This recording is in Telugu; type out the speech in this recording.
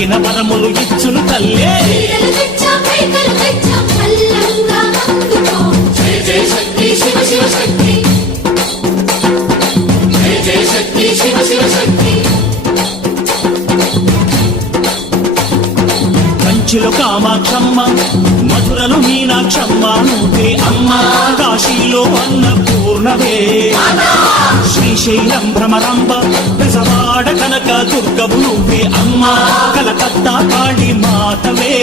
అడిగిన వరములు ఇచ్చును తల్లే. జయ జయ శక్తి శివ శివ శక్తి, జయ జయ శక్తి శివ శివ శక్తి. కంచిలో కామాక్షమ్మ, మధురలో మీనాక్షమ్మ నువ్వే అమ్మ. కాశీలో అన్నపూర్ణవే, శ్రీశైలం భ్రమరాంబ, పెసవాడ కనక దుర్గవు నువ్వే అమ్మ. కలకత్తా కాళీ మాతవే.